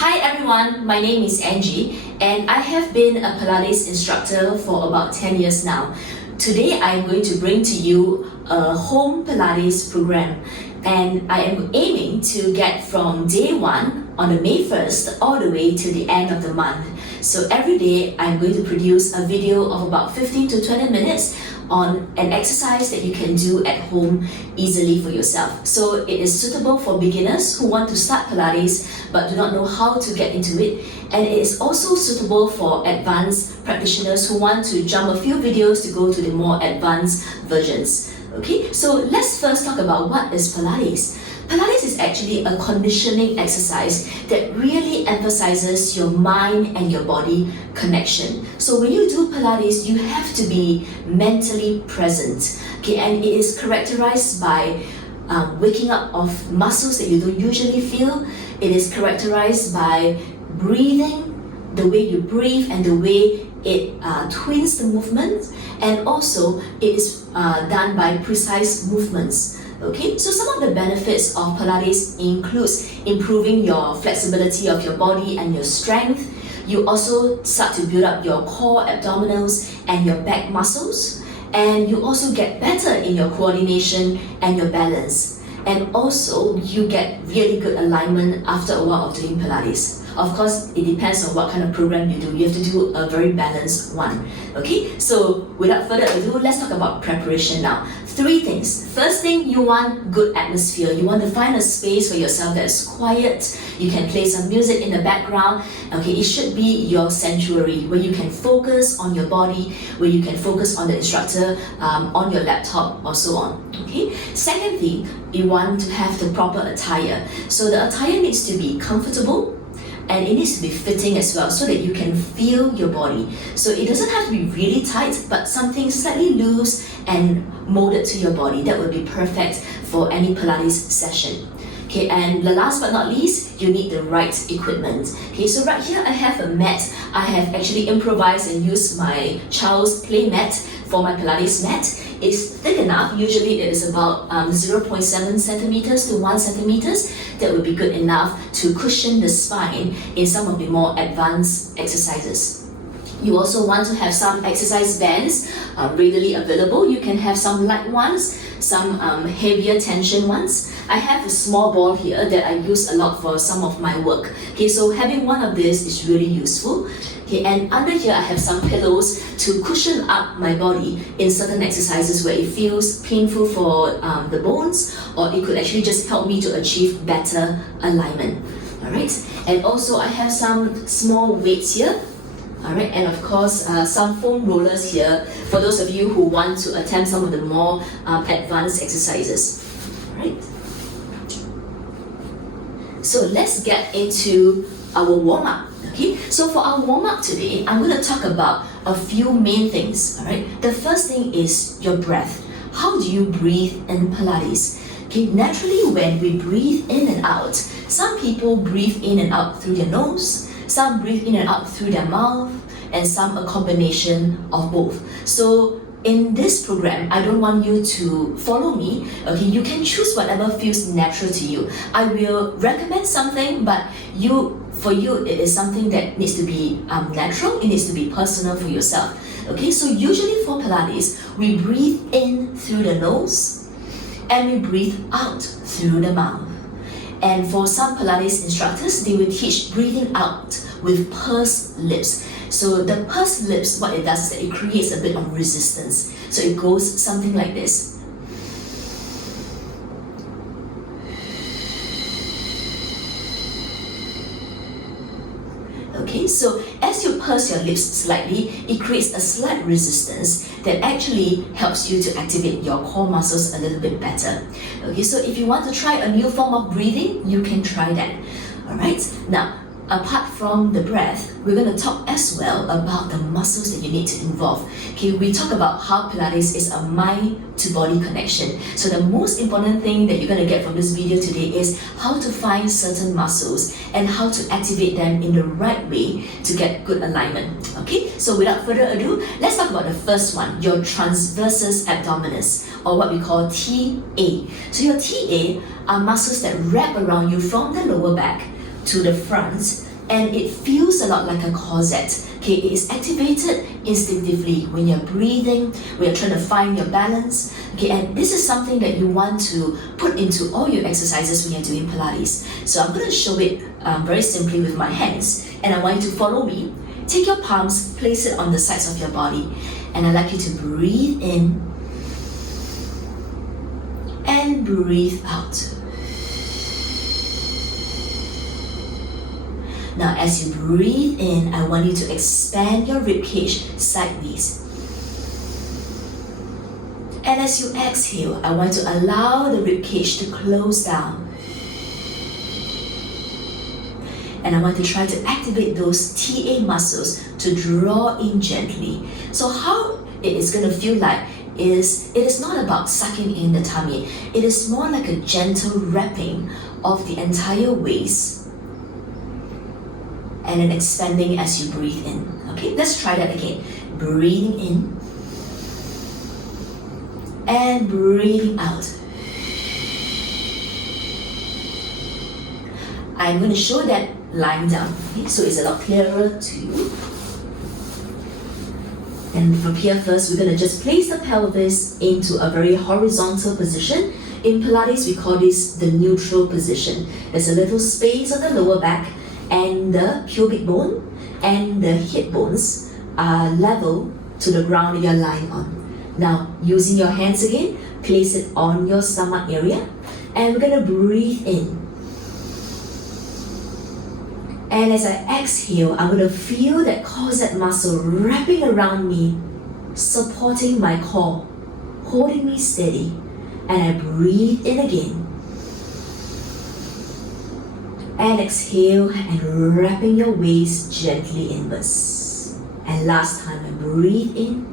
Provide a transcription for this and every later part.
Hi everyone, my name is Angie and I have been a Pilates instructor for about 10 years now. Today I am going to bring to you a home Pilates program and I am aiming to get from day 1 on the May 1st all the way to the end of the month. So every day I'm going to produce a video of about 15 to 20 minutes on an exercise that you can do at home easily for yourself. So it is suitable for beginners who want to start Pilates but do not know how to get into it, and it is also suitable for advanced practitioners who want to jump a few videos to go to the more advanced versions. Okay, so let's first talk about what is Pilates. Pilates is actually a conditioning exercise that really emphasizes your mind and your body connection. So when you do Pilates, you have to be mentally present. Okay, and it is characterized by waking up of muscles that you don't usually feel. It is characterized by breathing, the way you breathe and the way it twins the movement, and also it is done by precise movements. Okay, so some of the benefits of Pilates includes improving your flexibility of your body and your strength. You also start to build up your core, abdominals, and your back muscles, and you also get better in your coordination and your balance. And also you get really good alignment after a while of doing Pilates. Of course, it depends on what kind of program you do. You have to do a very balanced one. Okay, so without further ado, let's talk about preparation now. 3 things. First thing, you want good atmosphere. You want to find a space for yourself that is quiet. You can play some music in the background. Okay, it should be your sanctuary where you can focus on your body, where you can focus on the instructor, on your laptop, or so on. Okay. Second thing, you want to have the proper attire. So the attire needs to be comfortable, and it needs to be fitting as well so that you can feel your body. So it doesn't have to be really tight, but something slightly loose and molded to your body. That would be perfect for any Pilates session. Okay, and the last but not least, you need the right equipment. Okay, so right here I have a mat. I have actually improvised and used my child's play mat for my Pilates mat. It's thick enough. Usually it is about 0.7 centimeters to 1 centimeters. That would be good enough to cushion the spine in some of the more advanced exercises. You also want to have some exercise bands readily available. You can have some light ones, some heavier tension ones. I have a small ball here that I use a lot for some of my work. Okay, so having one of this is really useful. Okay, and under here I have some pillows to cushion up my body in certain exercises where it feels painful for the bones, or it could actually just help me to achieve better alignment. Alright, and also I have some small weights here. Alright, and of course some foam rollers here for those of you who want to attempt some of the more advanced exercises. Alright, so let's get into our warm-up. Okay, so for our warm-up today, I'm going to talk about a few main things. Alright, the first thing is your breath. How do you breathe in Pilates? Okay, naturally when we breathe in and out, some people breathe in and out through their nose, some breathe in and out through their mouth, and some a combination of both. So in this program, I don't want you to follow me. Okay, you can choose whatever feels natural to you. I will recommend something, but for you, it is something that needs to be natural. It needs to be personal for yourself. Okay, so usually for Pilates, we breathe in through the nose and we breathe out through the mouth. And for some Pilates instructors, they will teach breathing out with pursed lips. So the pursed lips, what it does is that it creates a bit of resistance. So it goes something like this. Okay, so as you purse your lips slightly, it creates a slight resistance that actually helps you to activate your core muscles a little bit better. Okay, so if you want to try a new form of breathing, you can try that. Alright, now apart from the breath, we're going to talk as well about the muscles that you need to involve. Okay, we talk about how Pilates is a mind to body connection. So the most important thing that you're going to get from this video today is how to find certain muscles and how to activate them in the right way to get good alignment. Okay, so without further ado, let's talk about the first one, your transversus abdominis, or what we call TA. So your TA are muscles that wrap around you from the lower back to the front and it feels a lot like a corset. Okay, it is activated instinctively when you're breathing, when you're trying to find your balance. Okay, and this is something that you want to put into all your exercises when you're doing Pilates. So I'm going to show it very simply with my hands, and I want you to follow me. Take your palms, place it on the sides of your body, and I'd like you to breathe in and breathe out. Now, as you breathe in, I want you to expand your ribcage sideways. And as you exhale, I want to allow the ribcage to close down. And I want to try to activate those TA muscles to draw in gently. So how it is going to feel like is, it is not about sucking in the tummy. It is more like a gentle wrapping of the entire waist, and then expanding as you breathe in. Okay, let's try that again. Breathing in and breathing out. I'm going to show that lying down, okay, so it's a lot clearer to you. And from here first, we're going to just place the pelvis into a very horizontal position. In Pilates, we call this the neutral position. There's a little space on the lower back, and the pubic bone and the hip bones are level to the ground you're lying on. Now, using your hands again, place it on your stomach area, and we're going to breathe in. And as I exhale, I'm going to feel that corset muscle wrapping around me, supporting my core, holding me steady. And I breathe in again. And exhale, and wrapping your waist gently inwards. And last time, I breathe in.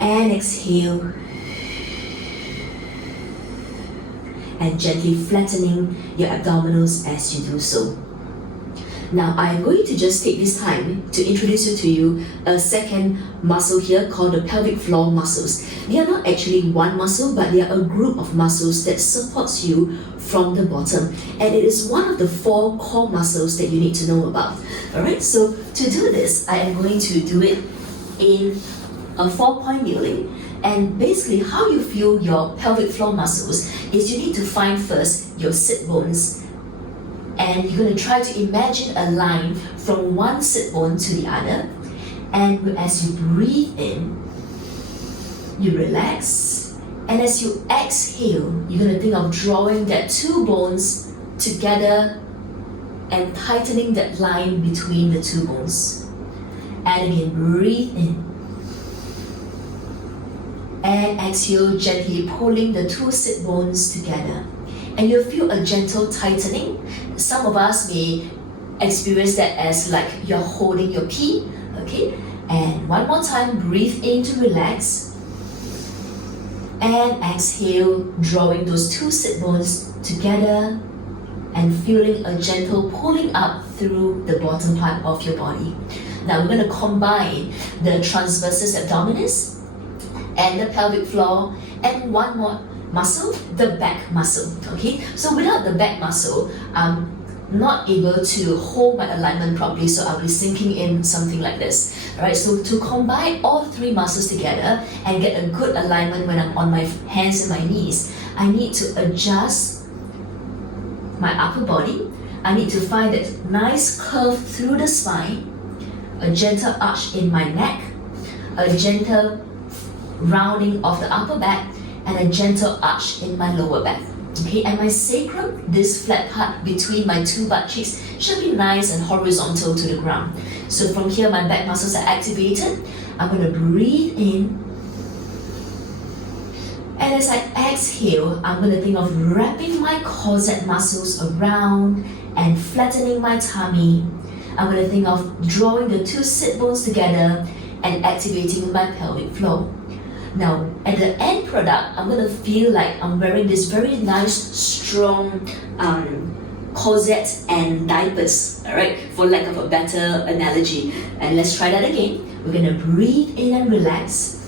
And exhale. And gently flattening your abdominals as you do so. Now, I'm going to just take this time to introduce to you a second muscle here called the pelvic floor muscles. They are not actually one muscle, but they are a group of muscles that supports you from the bottom. And it is one of the 4 core muscles that you need to know about. Alright, so to do this, I am going to do it in a 4-point kneeling. And basically how you feel your pelvic floor muscles is you need to find first your sit bones. And you're going to try to imagine a line from one sit bone to the other. And as you breathe in, you relax. And as you exhale, you're going to think of drawing that 2 bones together and tightening that line between the 2 bones. And again, breathe in. And exhale, gently pulling the 2 sit bones together. And you'll feel a gentle tightening. Some of us may experience that as like you're holding your pee, okay? And one more time, breathe in to relax. And exhale, drawing those 2 sit bones together and feeling a gentle pulling up through the bottom part of your body. Now we're going to combine the transversus abdominis and the pelvic floor and one more muscle, the back muscle, okay? So without the back muscle, I'm not able to hold my alignment properly, so I'll be sinking in something like this. Alright, so to combine all 3 muscles together and get a good alignment when I'm on my hands and my knees, I need to adjust my upper body. I need to find that nice curve through the spine, a gentle arch in my neck, a gentle rounding of the upper back, and a gentle arch in my lower back. Okay, and my sacrum, this flat part between my 2 butt cheeks, should be nice and horizontal to the ground. So from here, my back muscles are activated. I'm going to breathe in. And as I exhale, I'm going to think of wrapping my corset muscles around and flattening my tummy. I'm going to think of drawing the 2 sit bones together and activating my pelvic floor. Now, at the end product, I'm going to feel like I'm wearing this very nice, strong corset and diapers, alright, for lack of a better analogy. And let's try that again. We're going to breathe in and relax.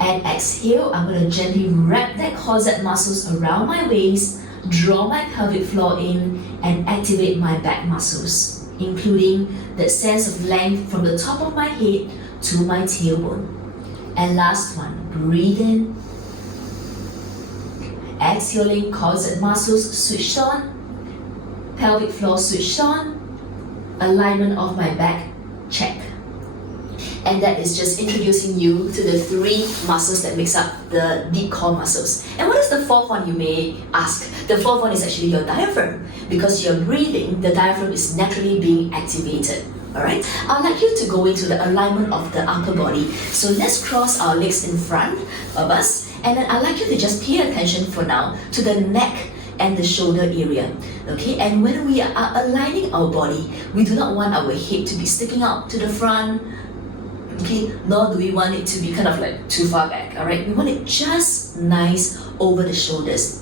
And exhale, I'm going to gently wrap that corset muscles around my waist, draw my pelvic floor in and activate my back muscles, including that sense of length from the top of my head to my tailbone. And last one, breathe in. Exhaling, corset muscles switched on, pelvic floor switched on, alignment of my back, check. And that is just introducing you to the 3 muscles that makes up the deep core muscles. And what is the 4th one, you may ask? The 4th one is actually your diaphragm. Because you're breathing, the diaphragm is naturally being activated. Alright, I'd like you to go into the alignment of the upper body. So let's cross our legs in front of us, and then I'd like you to just pay attention for now to the neck and the shoulder area. Okay, and when we are aligning our body, we do not want our head to be sticking out to the front, okay, nor do we want it to be kind of like too far back. Alright, we want it just nice over the shoulders.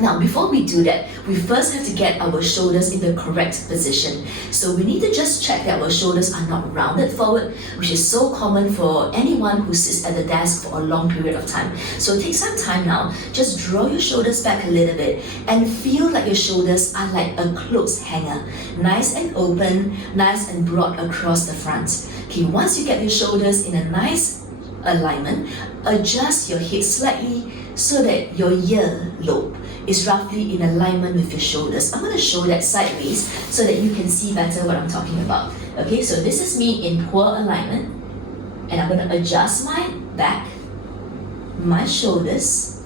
Now, before we do that, we first have to get our shoulders in the correct position. So we need to just check that our shoulders are not rounded forward, which is so common for anyone who sits at the desk for a long period of time. So take some time now, just draw your shoulders back a little bit and feel like your shoulders are like a clothes hanger, nice and open, nice and broad across the front. Okay, once you get your shoulders in a nice alignment, adjust your head slightly so that your ear lobe is roughly in alignment with your shoulders. I'm going to show that sideways so that you can see better what I'm talking about. Okay, so this is me in poor alignment, and I'm going to adjust my back, my shoulders,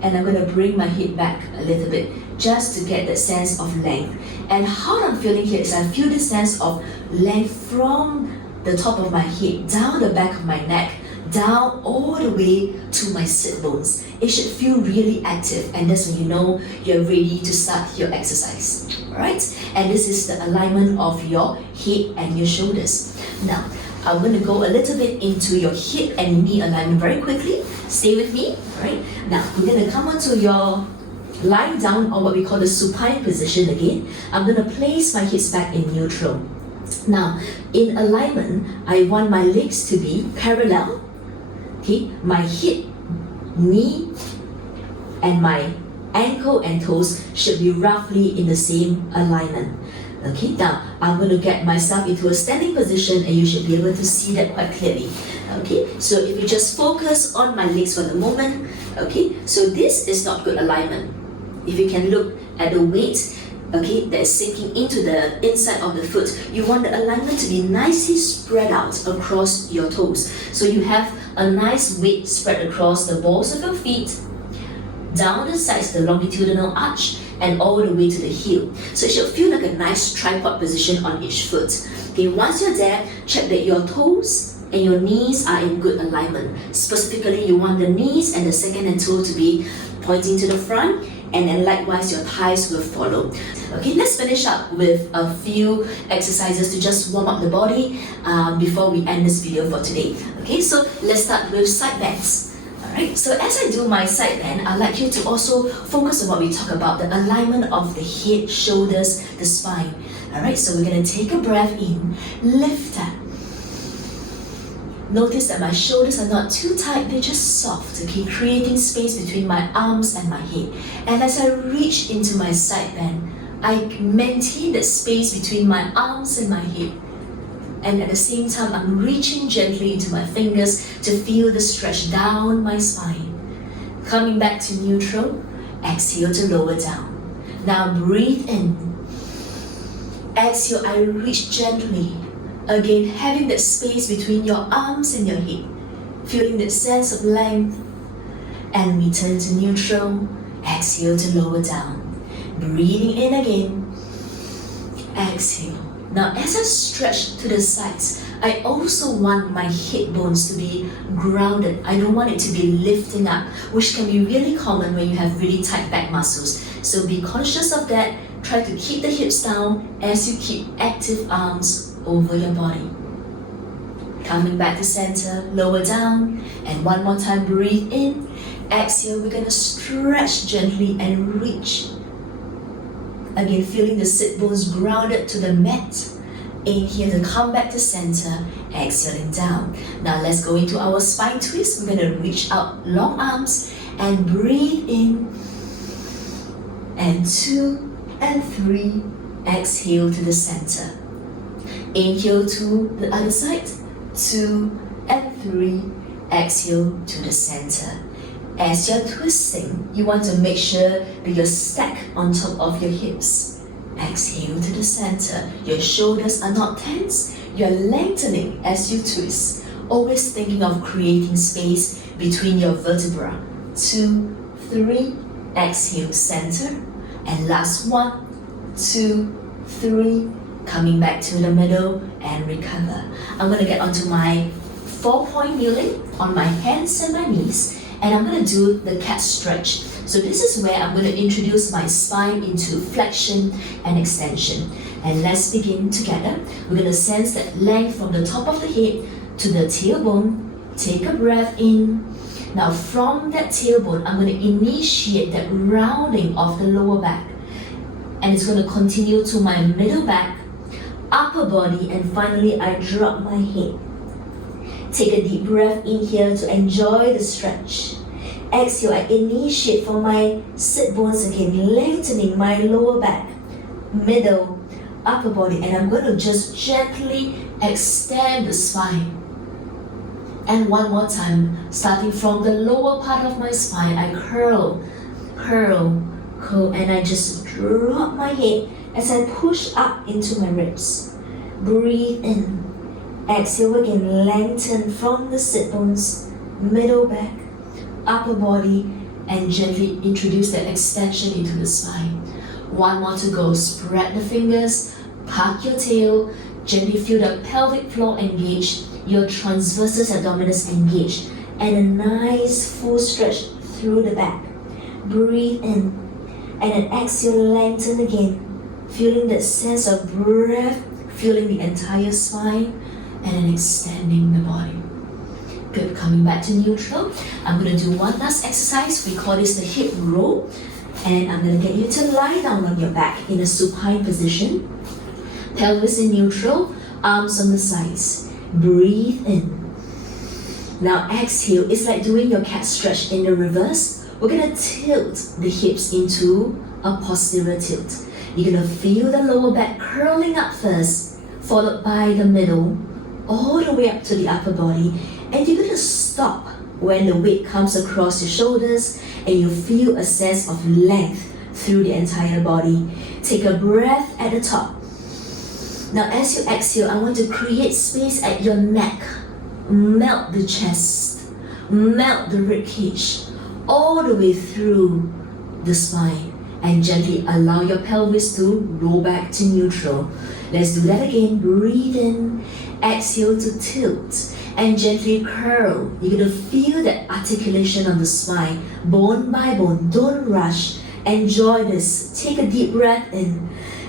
and I'm going to bring my head back a little bit just to get that sense of length. And how I'm feeling here is I feel this sense of length from the top of my head, down the back of my neck, down all the way to my sit bones. It should feel really active, and that's when you know you're ready to start your exercise. Alright? And this is the alignment of your head and your shoulders. Now, I'm going to go a little bit into your hip and knee alignment very quickly. Stay with me. Alright? Now, we're going to come onto your lying down, or what we call the supine position again. I'm going to place my hips back in neutral. Now, in alignment, I want my legs to be parallel. Okay, my hip, knee, and my ankle and toes should be roughly in the same alignment. Okay, now I'm going to get myself into a standing position, and you should be able to see that quite clearly. Okay, so if you just focus on my legs for the moment, okay, so this is not good alignment. If you can look at the weight, okay, that is sinking into the inside of the foot, you want the alignment to be nicely spread out across your toes. So you have a nice weight spread across the balls of your feet, down the sides, the longitudinal arch, and all the way to the heel. So it should feel like a nice tripod position on each foot. Okay, once you're there, check that your toes and your knees are in good alignment. Specifically, you want the knees and the second and toe to be pointing to the front, and then likewise your thighs will follow. Okay, let's finish up with a few exercises to just warm up the body before we end this video for today. Okay, so let's start with side bends. Alright, so as I do my side bend, I'd like you to also focus on what we talk about, the alignment of the head, shoulders, the spine. Alright, so we're going to take a breath in, lift up. Notice that my shoulders are not too tight, they're just soft, okay, creating space between my arms and my head. And as I reach into my side bend, I maintain that space between my arms and my head. And at the same time, I'm reaching gently into my fingers to feel the stretch down my spine. Coming back to neutral, exhale to lower down. Now breathe in. Exhale, I reach gently. Again, having that space between your arms and your head, feeling that sense of length, and return to neutral, exhale to lower down. Breathing in again, exhale. Now as I stretch to the sides, I also want my hip bones to be grounded. I don't want it to be lifting up, which can be really common when you have really tight back muscles. So be conscious of that. Try to keep the hips down as you keep active arms over your body. Coming back to center, lower down, and one more time, breathe in. Exhale, we're gonna stretch gently and reach. Again, feeling the sit bones grounded to the mat. Inhale to come back to center, exhaling down. Now let's go into our spine twist. We're gonna reach out long arms and breathe in. and 2 and 3. Exhale to the center. Inhale to the other side, 2 and 3. Exhale to the center. As you're twisting, you want to make sure that you're stacked on top of your hips. Exhale to the center. Your shoulders are not tense. You're lengthening as you twist. Always thinking of creating space between your vertebra. 2, 3. Exhale, center. And last 1, 2, 3. Coming back to the middle and recover. I'm going to get onto my 4-point kneeling on my hands and my knees, and I'm going to do the cat stretch. So this is where I'm going to introduce my spine into flexion and extension. And let's begin together. We're going to sense that length from the top of the head to the tailbone. Take a breath in. Now from that tailbone, I'm going to initiate that rounding of the lower back. And it's going to continue to my middle back, upper body, and finally I drop my head. Take a deep breath in here to enjoy the stretch. Exhale, I initiate from my sit bones again, lengthening my lower back, middle, upper body, and I'm going to just gently extend the spine. And one more time, starting from the lower part of my spine, I curl, and I just drop my head as I push up into my ribs. Breathe in. Exhale again, lengthen from the sit bones, middle back, upper body, and gently introduce that extension into the spine. One more to go. Spread the fingers, park your tail, gently feel the pelvic floor engage, your transversus abdominis engage, and a nice full stretch through the back. Breathe in, and then exhale, lengthen again, feeling that sense of breath, feeling the entire spine, and then extending the body. Good, coming back to neutral. I'm going to do one last exercise. We call this the hip roll. And I'm going to get you to lie down on your back in a supine position. Pelvis in neutral, arms on the sides. Breathe in. Now exhale. It's like doing your cat stretch in the reverse. We're going to tilt the hips into a posterior tilt. You're going to feel the lower back curling up first, followed by the middle, all the way up to the upper body, and you're going to stop when the weight comes across your shoulders and you feel a sense of length through the entire body. Take a breath at the top. Now as you exhale, I want to create space at your neck. Melt the chest, melt the ribcage, all the way through the spine, and gently allow your pelvis to roll back to neutral. Let's do that again. Breathe in, exhale to tilt, and gently curl. You're going to feel that articulation on the spine, bone by bone. Don't rush. Enjoy this. Take a deep breath in.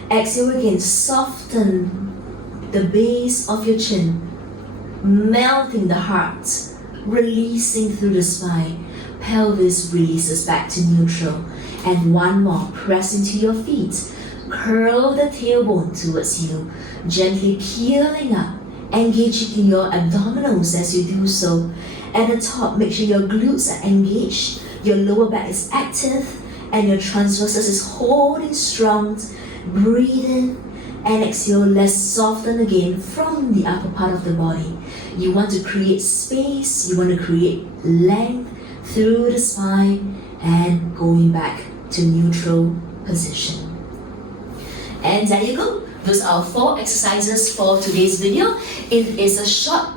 Exhale again. Soften the base of your chin, melting the heart, releasing through the spine. Pelvis releases back to neutral. And one more. Press into your feet. Curl the tailbone towards you, gently peeling up, engaging your abdominals as you do so. At the top, make sure your glutes are engaged, your lower back is active, and your transversus is holding strong. Breathe in and exhale. Let's soften again from the upper part of the body. You want to create space, you want to create length through the spine and going back to neutral position. And there you go. Those are 4 exercises for today's video. It is a short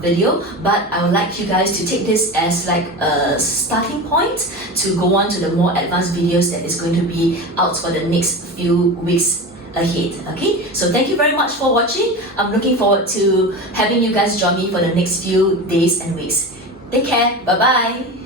video, but I would like you guys to take this as like a starting point to go on to the more advanced videos that is going to be out for the next few weeks ahead. Okay, so thank you very much for watching. I'm looking forward to having you guys join me for the next few days and weeks. Take care. Bye bye.